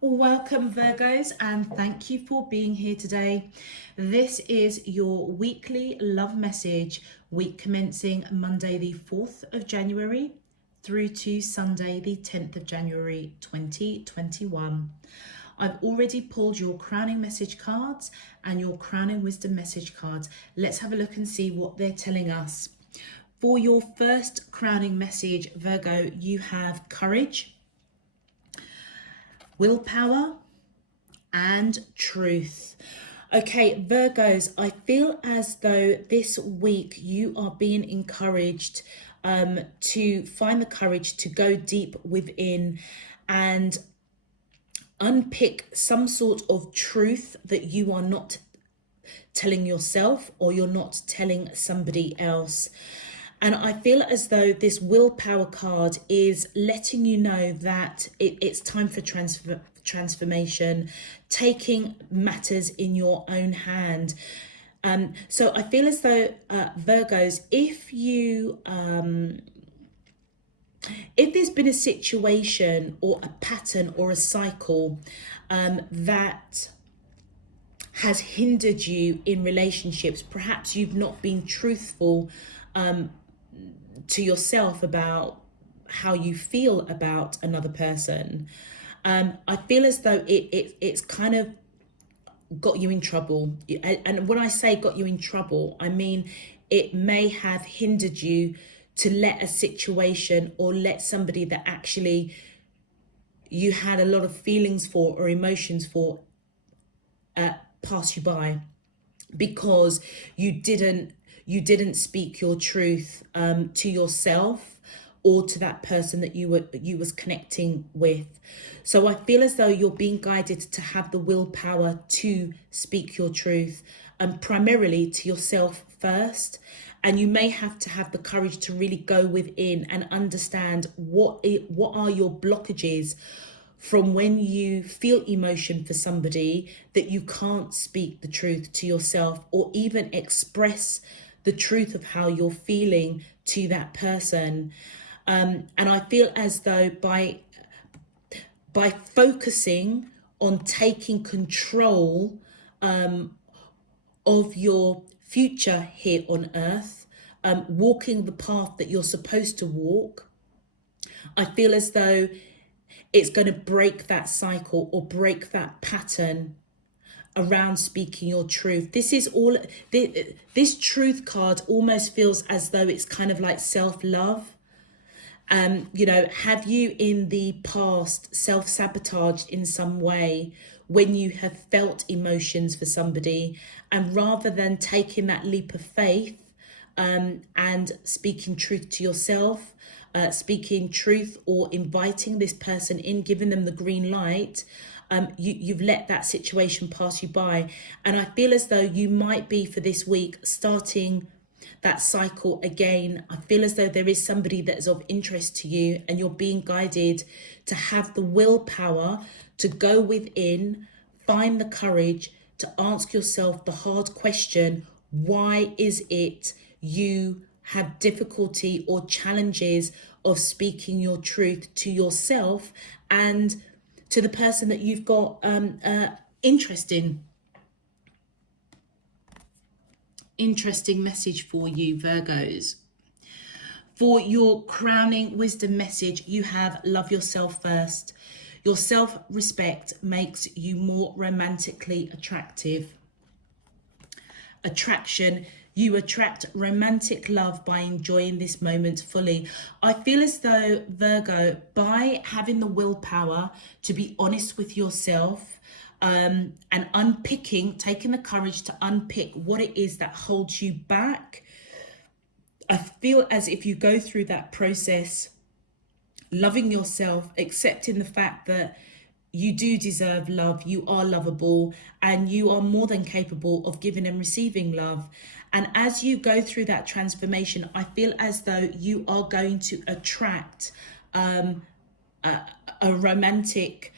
Welcome, Virgos, and thank you for being here today. This is your weekly love message, week commencing Monday, the 4th of January through to Sunday, the 10th of January, 2021. I've already pulled your crowning message cards and your crowning wisdom message cards. Let's have a look and see what they're telling us. For your first crowning message, Virgo, you have courage, willpower, and truth. Okay, Virgos, I feel as though this week you are being encouraged to find the courage to go deep within and unpick some sort of truth that you are not telling yourself or you're not telling somebody else. And I feel as though this willpower card is letting you know that it's time for transformation, taking matters in your own hand. So I feel as though, Virgos, if there's been a situation or a pattern or a cycle that has hindered you in relationships, perhaps you've not been truthful to yourself about how you feel about another person. I feel as though it's kind of got you in trouble. And when I say got you in trouble, I mean it may have hindered you to let a situation or let somebody that actually you had a lot of feelings for or emotions for pass you by, because you didn't speak your truth to yourself or to that person that you was connecting with. So I feel as though you're being guided to have the willpower to speak your truth, primarily to yourself first. And you may have to have the courage to really go within and understand what are your blockages from when you feel emotion for somebody that you can't speak the truth to yourself or even express the truth of how you're feeling to that person. And I feel as though by focusing on taking control of your future here on earth, walking the path that you're supposed to walk, I feel as though it's going to break that cycle or break that pattern around speaking your truth. This truth card almost feels as though it's kind of like self-love. Have you in the past self-sabotaged in some way when you have felt emotions for somebody, and rather than taking that leap of faith and speaking truth to yourself, speaking truth or inviting this person in, giving them the green light, you've let that situation pass you by. And I feel as though you might be, for this week, starting that cycle again. I feel as though there is somebody that is of interest to you, and you're being guided to have the willpower to go within, find the courage to ask yourself the hard question: why is it you have difficulty or challenges of speaking your truth to yourself and to the person that you've got interest in? Interesting message for you, Virgos. For your crowning wisdom message, you have love yourself first. Your self-respect makes you more romantically attractive. Attraction. You attract romantic love by enjoying this moment fully. I feel as though, Virgo, by having the willpower to be honest with yourself, and taking the courage to unpick what it is that holds you back, I feel as if you go through that process, loving yourself, accepting the fact that you do deserve love, you are lovable, and you are more than capable of giving and receiving love. And as you go through that transformation, I feel as though you are going to attract a romantic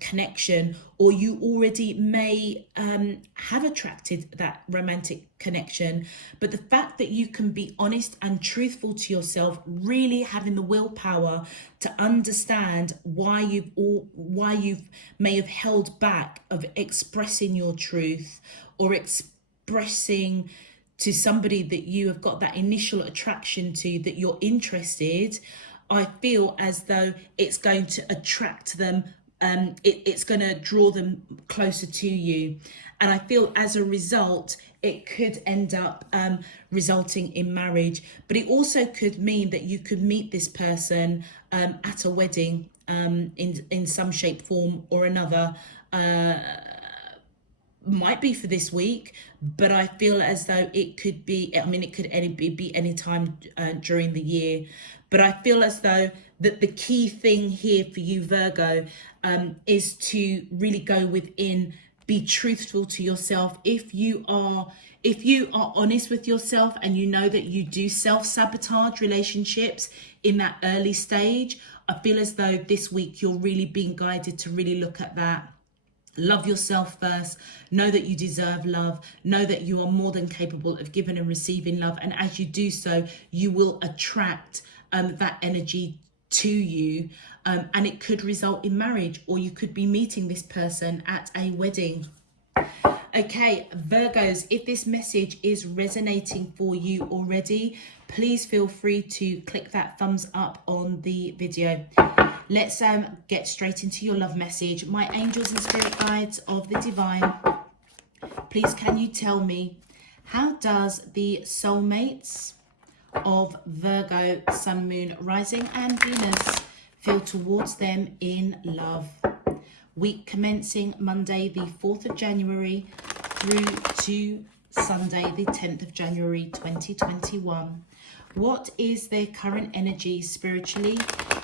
connection, or you already may have attracted that romantic connection. But the fact that you can be honest and truthful to yourself, really having the willpower to understand why you've may have held back of expressing your truth, or expressing to somebody that you have got that initial attraction to, that you're interested, I feel as though it's going to attract them. It's going to draw them closer to you. And I feel as a result, it could end up resulting in marriage. But it also could mean that you could meet this person at a wedding in some shape, form or another. Might be for this week, but I feel as though it could be, I mean, it could be any time during the year. But I feel as though that the key thing here for you, Virgo, is to really go within, be truthful to yourself. If you are honest with yourself, and you know that you do self-sabotage relationships in that early stage, I feel as though this week you're really being guided to really look at that. Love yourself first. Know that you deserve love. Know that you are more than capable of giving and receiving love. And as you do so, you will attract that energy to you. And it could result in marriage, or you could be meeting this person at a wedding. Okay, Virgos, if this message is resonating for you already, please feel free to click that thumbs up on the video. Let's get straight into your love message. My angels and spirit guides of the divine, please can you tell me, how does the soulmates of Virgo, Sun, Moon, Rising and Venus feel towards them in love? Week commencing Monday the 4th of January through to Sunday the 10th of January 2021. What is their current energy spiritually,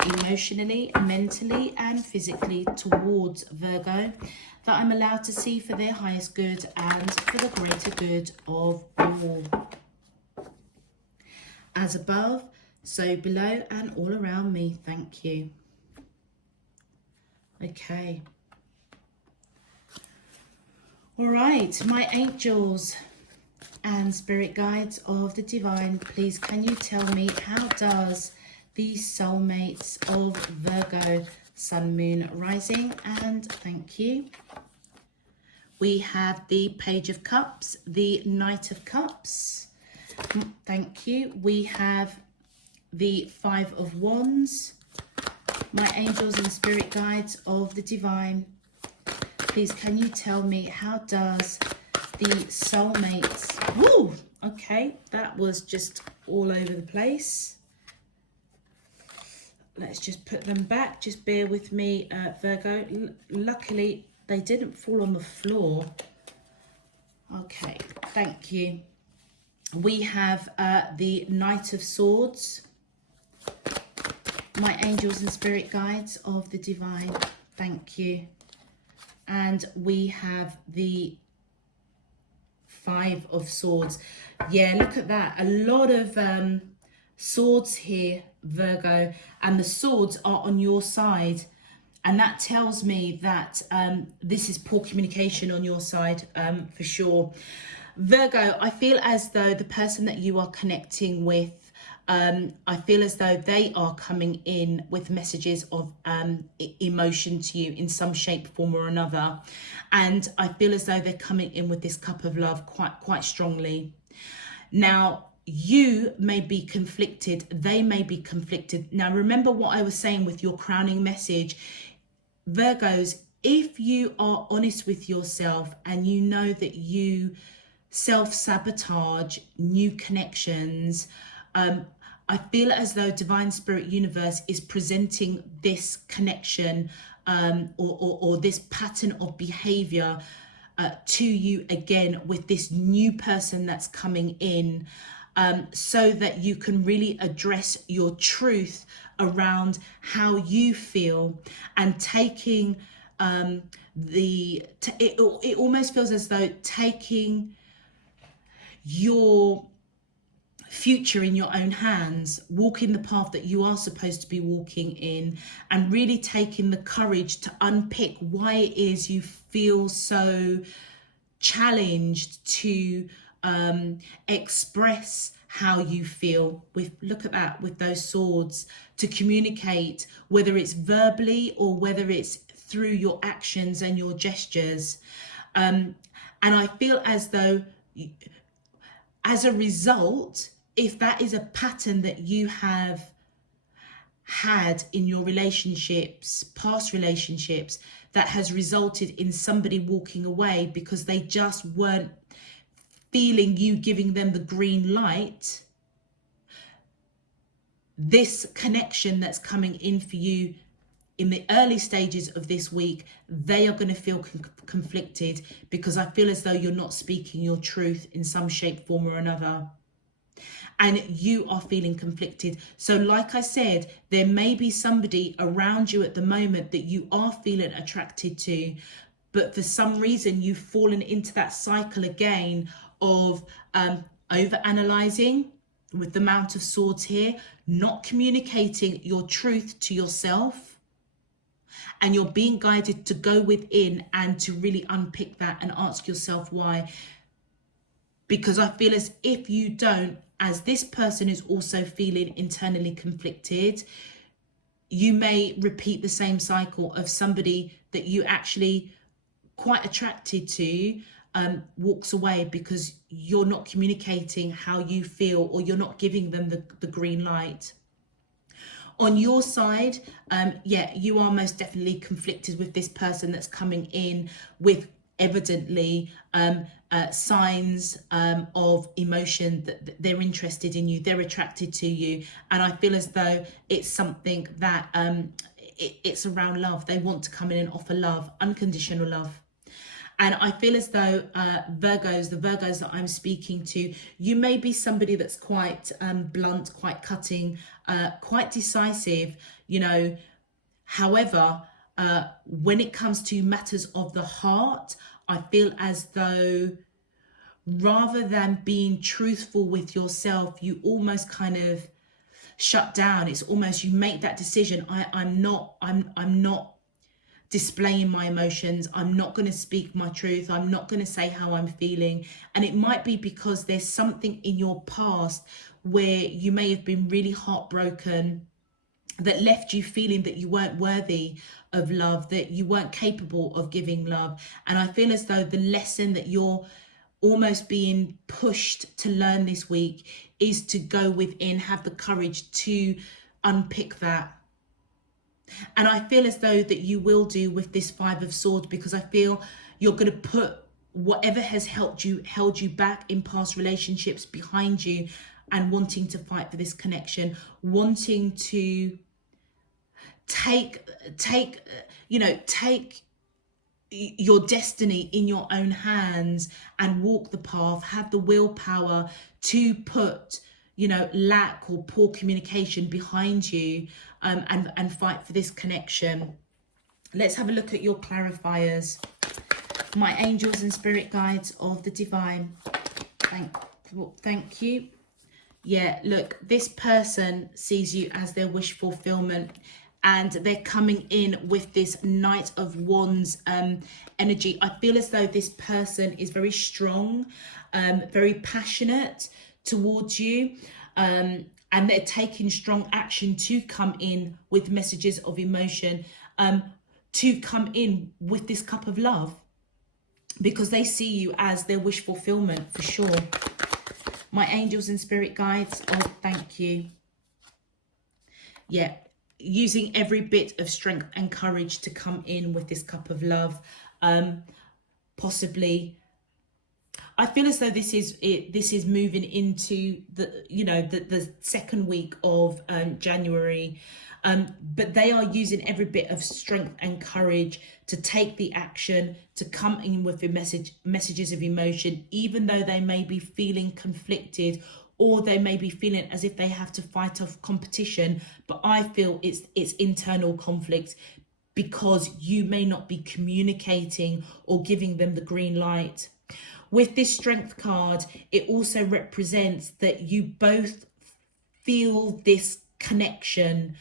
emotionally, mentally and physically towards Virgo, that I'm allowed to see for their highest good and for the greater good of all? As above, so below and all around me. Thank you. Okay. All right, my angels and spirit guides of the divine, please can you tell me, how does the soulmates of Virgo, Sun, Moon, Rising and thank you. We have the Page of Cups, the Knight of Cups. Thank you. We have the Five of Wands. My angels and spirit guides of the divine, please can you tell me, how does the soulmates... Woo! Okay, that was just all over the place. Let's just put them back. Just bear with me, Virgo. Luckily, they didn't fall on the floor. Okay, thank you. We have the Knight of Swords. My angels and spirit guides of the divine, thank you. And we have the Five of Swords. Yeah, look at that. A lot of swords here, Virgo. And the swords are on your side. And that tells me that this is poor communication on your side, for sure. Virgo, I feel as though the person that you are connecting with, I feel as though they are coming in with messages of emotion to you in some shape, form or another. And I feel as though they're coming in with this cup of love quite strongly. Now, you may be conflicted. They may be conflicted. Now, remember what I was saying with your crowning message. Virgos, if you are honest with yourself and you know that you self-sabotage new connections, I feel as though Divine Spirit Universe is presenting this connection or this pattern of behavior to you again with this new person that's coming in, so that you can really address your truth around how you feel, and taking it almost feels as though taking your future in your own hands, walking the path that you are supposed to be walking in, and really taking the courage to unpick why it is you feel so challenged to express how you feel. With, look at that, with those swords, to communicate, whether it's verbally or whether it's through your actions and your gestures. And I feel as though, as a result, if that is a pattern that you have had in your relationships, past relationships, that has resulted in somebody walking away because they just weren't feeling you giving them the green light, this connection that's coming in for you in the early stages of this week, they are going to feel conflicted, because I feel as though you're not speaking your truth in some shape, form or another. And you are feeling conflicted. So like I said, there may be somebody around you at the moment that you are feeling attracted to, but for some reason you've fallen into that cycle again of over-analyzing, with the Mount of Swords here, not communicating your truth to yourself. And you're being guided to go within and to really unpick that and ask yourself why. Because I feel as if you don't, as this person is also feeling internally conflicted, you may repeat the same cycle of somebody that you actually quite attracted to walks away because you're not communicating how you feel, or you're not giving them the green light. On your side, yeah, you are most definitely conflicted with this person that's coming in with evidently signs of emotion, that they're interested in you, they're attracted to you. And I feel as though it's something that it's around love. They want to come in and offer love, unconditional love. And I feel as though the Virgos that I'm speaking to, you may be somebody that's quite blunt, quite cutting, quite decisive, you know. However, when it comes to matters of the heart, I feel as though rather than being truthful with yourself, you almost kind of shut down. It's almost, you make that decision. I'm not displaying my emotions. I'm not going to speak my truth. I'm not going to say how I'm feeling. And it might be because there's something in your past where you may have been really heartbroken, that left you feeling that you weren't worthy of love, that you weren't capable of giving love. And I feel as though the lesson that you're almost being pushed to learn this week is to go within, have the courage to unpick that. And I feel as though that you will do with this Five of Swords, because I feel you're going to put whatever has held you back in past relationships behind you, and wanting to fight for this connection, wanting to take your destiny in your own hands and walk the path, have the willpower to put, you know, lack or poor communication behind you, and fight for this connection. Let's have a look at your clarifiers. My angels and spirit guides of the divine. Thank you. Yeah, look, this person sees you as their wish fulfillment, and they're coming in with this Knight of Wands energy. I feel as though this person is very strong, very passionate towards you, and they're taking strong action to come in with messages of emotion, to come in with this cup of love, because they see you as their wish fulfillment for sure. My angels and spirit guides, oh, thank you. Yeah, using every bit of strength and courage to come in with this cup of love. Possibly, I feel as though this is moving into the second week of January. But they are using every bit of strength and courage to take the action, to come in with the messages of emotion, even though they may be feeling conflicted, or they may be feeling as if they have to fight off competition. But I feel it's internal conflict, because you may not be communicating or giving them the green light. With this strength card, it also represents that you both feel this connection.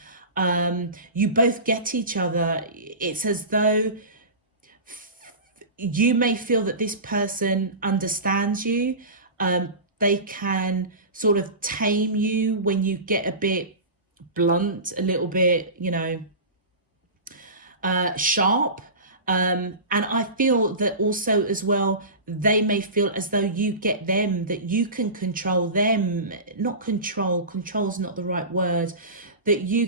You both get each other. It's as though you may feel that this person understands you. They can sort of tame you when you get a bit blunt, a little bit, sharp. And I feel that also as well, they may feel as though you get them, that you can control them. Not control's not the right word. That you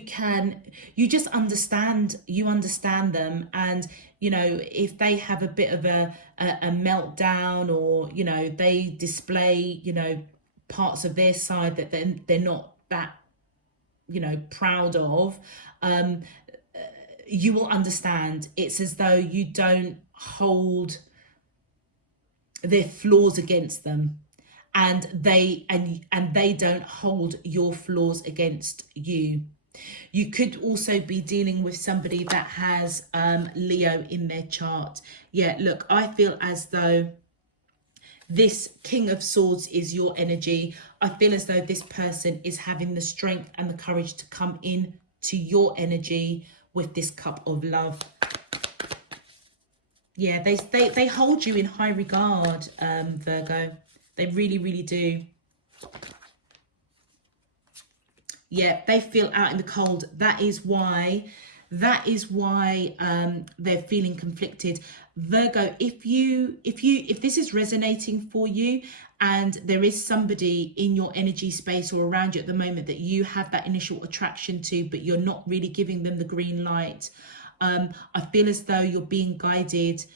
just understand them. And, if they have a bit of a meltdown, or, they display, parts of their side that they're not that, proud of, you will understand. It's as though you don't hold their flaws against them, and they don't hold your flaws against you. You could also be dealing with somebody that has Leo in their chart. Yeah, look, I feel as though this King of Swords is your energy. I feel as though this person is having the strength and the courage to come in to your energy with this Cup of Love. Yeah, they hold you in high regard, Virgo. They really, really do. Yeah, they feel out in the cold. That is why they're feeling conflicted. Virgo, if this is resonating for you, and there is somebody in your energy space or around you at the moment that you have that initial attraction to, but you're not really giving them the green light, I feel as though you're being guided,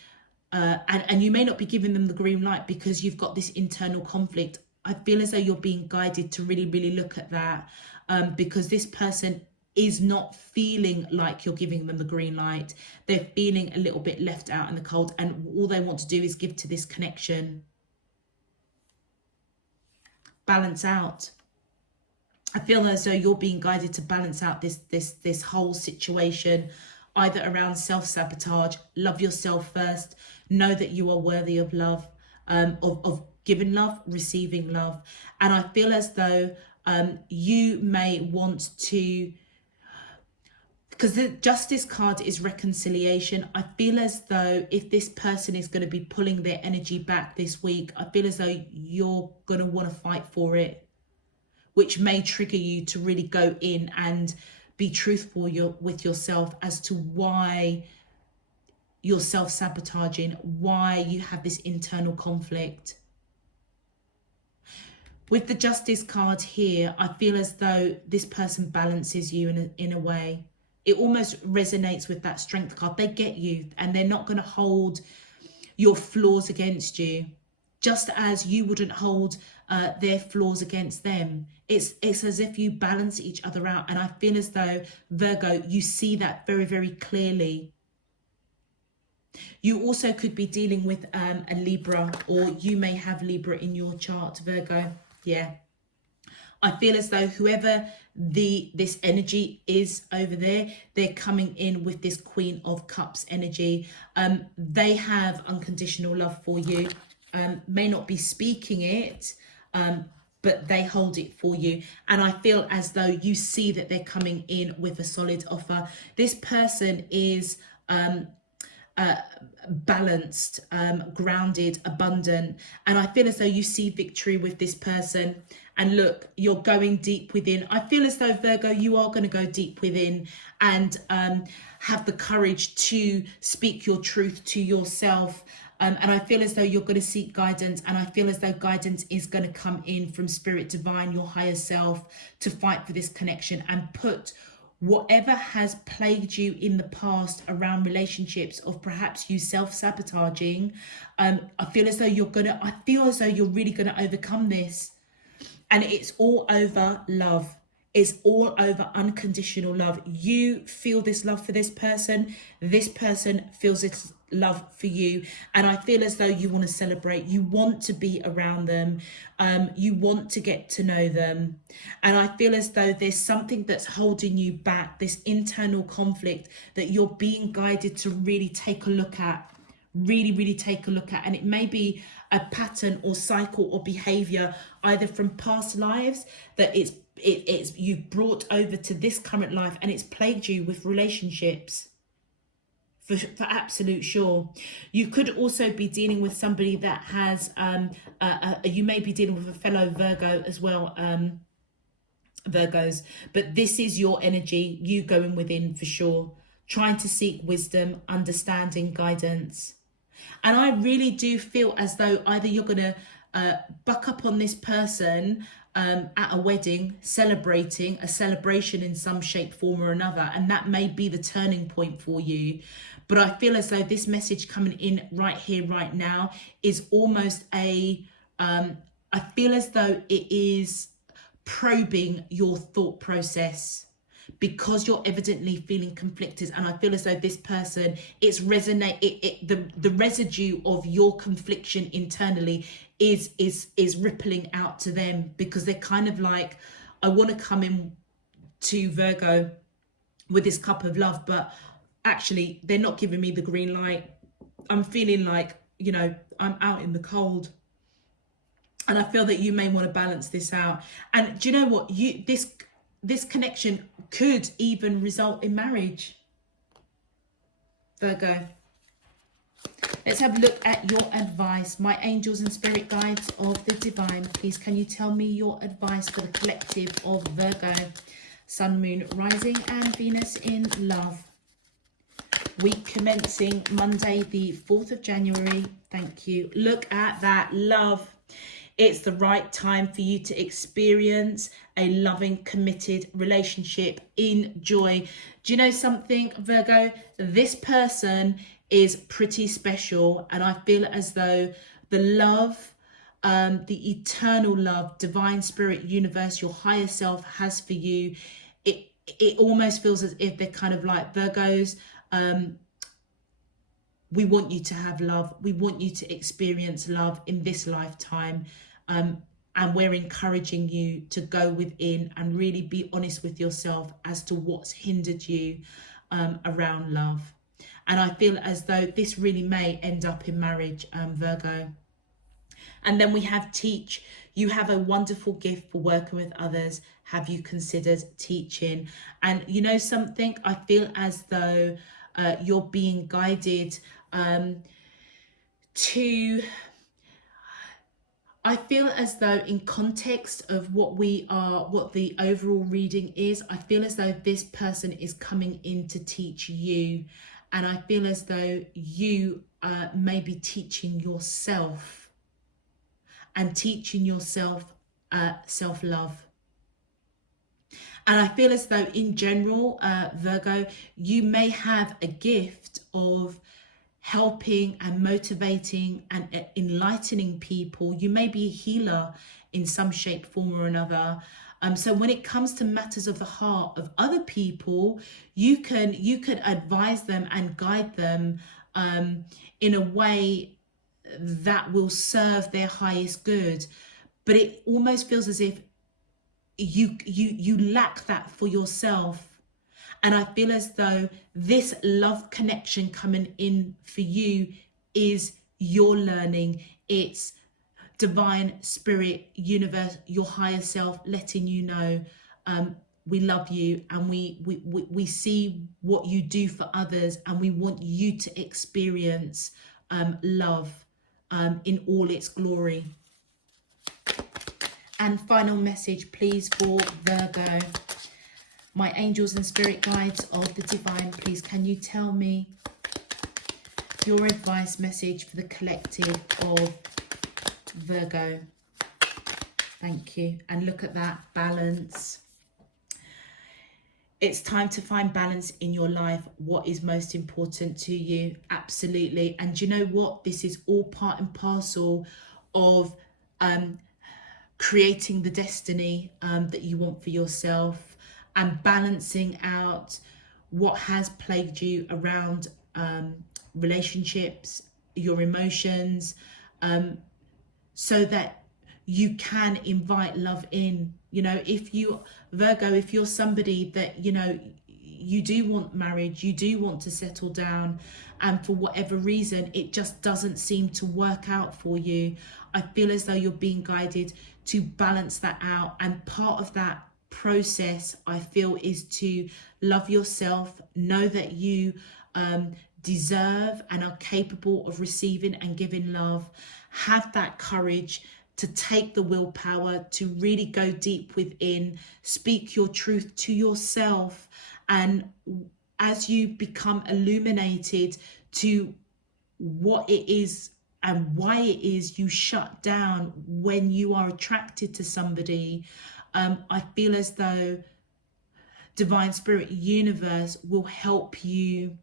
and you may not be giving them the green light because you've got this internal conflict. I feel as though you're being guided to really, really look at that, because this person is not feeling like you're giving them the green light. They're feeling a little bit left out in the cold, and all they want to do is give to this connection. Balance out. I feel as though you're being guided to balance out this whole situation, either around self-sabotage. Love yourself first. Know that you are worthy of love, of giving love, receiving love. And I feel as though you may want to, because the Justice card is reconciliation. I feel as though if this person is going to be pulling their energy back this week, I feel as though you're going to want to fight for it, which may trigger you to really go in and be truthful with yourself as to why you're self-sabotaging, why you have this internal conflict. With the Justice card here, I feel as though this person balances you in a way. It almost resonates with that Strength card. They get you, and they're not going to hold your flaws against you, just as you wouldn't hold their flaws against them. It's as if you balance each other out. And I feel as though, Virgo, you see that very, very clearly. You also could be dealing with a Libra, or you may have Libra in your chart, Virgo. Yeah. I feel as though whoever this energy is over there, they're coming in with this Queen of Cups energy. They have unconditional love for you. May not be speaking it, but they hold it for you. And I feel as though you see that they're coming in with a solid offer. This person is balanced, grounded, abundant, and I feel as though you see victory with this person. And look, you're going deep within. I feel as though, Virgo, you are going to go deep within and have the courage to speak your truth to yourself. And I feel as though you're going to seek guidance, and I feel as though guidance is going to come in from Spirit Divine, your higher self, to fight for this connection and put whatever has plagued you in the past around relationships, of perhaps you self-sabotaging. I feel as though you're really gonna overcome this. And it's all over love. It's all over unconditional love. You feel this love for this person feels this love for you, and I feel as though you want to celebrate, you want to be around them, you want to get to know them. And I feel as though there's something that's holding you back, this internal conflict that you're being guided to really take a look at, really take a look at. And it may be a pattern or cycle or behavior either from past lives that it's you brought over to this current life, and it's plagued you with relationships. For absolute sure. You could also be dealing with somebody that has you may be dealing with a fellow Virgo as well, Virgos, but this is your energy, you going within for sure, trying to seek wisdom, understanding, guidance. And I really do feel as though either you're going to buck up on this person at a wedding, celebrating a celebration in some shape, form or another, and that may be the turning point for you. But I feel as though this message coming in right here, right now, is almost a, I feel as though it is probing your thought process, because you're evidently feeling conflicted. And I feel as though this person, it's the residue of your confliction internally is rippling out to them, because they're kind of like, I want to come in to Virgo with this cup of love, but actually they're not giving me the green light. I'm feeling like, you know, I'm out in the cold. And I feel that you may want to balance this out. And do you know what? This connection could even result in marriage. Virgo. Let's have a look at your advice. My angels and spirit guides of the divine, please can you tell me your advice for the collective of Virgo? Sun, Moon, Rising and Venus in love. Week commencing Monday the 4th of January. Thank you. Look at that, love. It's the right time for you to experience a loving, committed relationship. Enjoy. Do you know something, Virgo? This person is pretty special, and I feel as though the love, the eternal love, divine spirit, universe, your higher self has for you, it almost feels as if they're kind of like, Virgos, we want you to have love. We want you to experience love in this lifetime. And we're encouraging you to go within and really be honest with yourself as to what's hindered you around love. And I feel as though this really may end up in marriage, Virgo. And then we have teach. You have a wonderful gift for working with others. Have you considered teaching? And you know something? I feel as though you're being guided to... I feel as though in context of what the overall reading is, I feel as though this person is coming in to teach you. And I feel as though you may be teaching yourself and teaching yourself self-love. And I feel as though in general, Virgo, you may have a gift of helping and motivating and enlightening people. You may be a healer in some shape, form or another. So when it comes to matters of the heart of other people, you can advise them and guide them in a way that will serve their highest good. But it almost feels as if you lack that for yourself. And I feel as though this love connection coming in for you is your learning. It's divine spirit, universe, your higher self letting you know we love you, and we see what you do for others, and we want you to experience love in all its glory. And final message, please, for Virgo. My angels and spirit guides of the divine, please can you tell me your advice message for the collective of Virgo? Thank you. And look at that, balance. It's time to find balance in your life. What is most important to you? Absolutely. And you know what? This is all part and parcel of creating the destiny that you want for yourself, and balancing out what has plagued you around relationships, your emotions, so that you can invite love in. You know, if you, Virgo, if you're somebody that, you know, you do want marriage, you do want to settle down, and for whatever reason it just doesn't seem to work out for you, I feel as though you're being guided to balance that out. And part of that process, I feel, is to love yourself, know that you deserve and are capable of receiving and giving love. Have that courage to take the willpower to really go deep within, speak your truth to yourself, and as you become illuminated to what it is and why it is you shut down when you are attracted to somebody, I feel as though Divine Spirit Universe will help you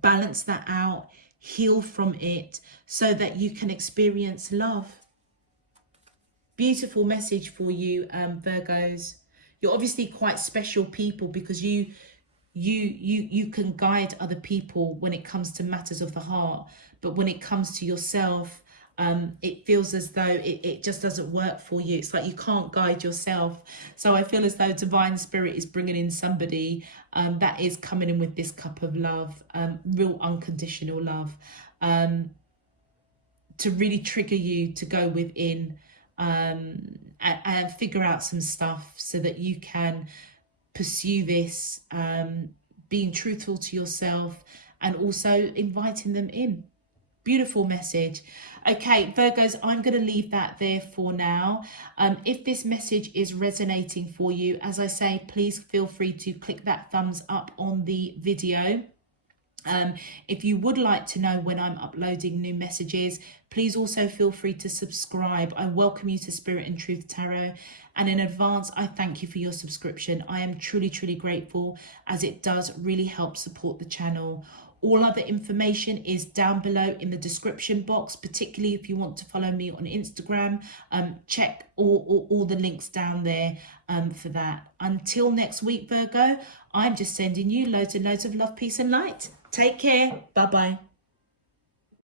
balance that out, heal from it, so that you can experience love. Beautiful message for you, Virgos. You're obviously quite special people, because you can guide other people when it comes to matters of the heart, but when it comes to yourself, it feels as though it just doesn't work for you. It's like you can't guide yourself. So I feel as though Divine Spirit is bringing in somebody that is coming in with this cup of love, real unconditional love, to really trigger you to go within and figure out some stuff so that you can pursue this, being truthful to yourself and also inviting them in. Beautiful message. Okay, Virgos, I'm going to leave that there for now. If this message is resonating for you, as I say, please feel free to click that thumbs up on the video. If you would like to know when I'm uploading new messages, please also feel free to subscribe. I welcome you to Spirit and Truth Tarot, and in advance I thank you for your subscription. I am truly grateful, as it does really help support the channel. All other information is down below in the description box, particularly if you want to follow me on Instagram. Check all the links down there for that. Until next week, Virgo, I'm just sending you loads and loads of love, peace and light. Take care. Bye-bye.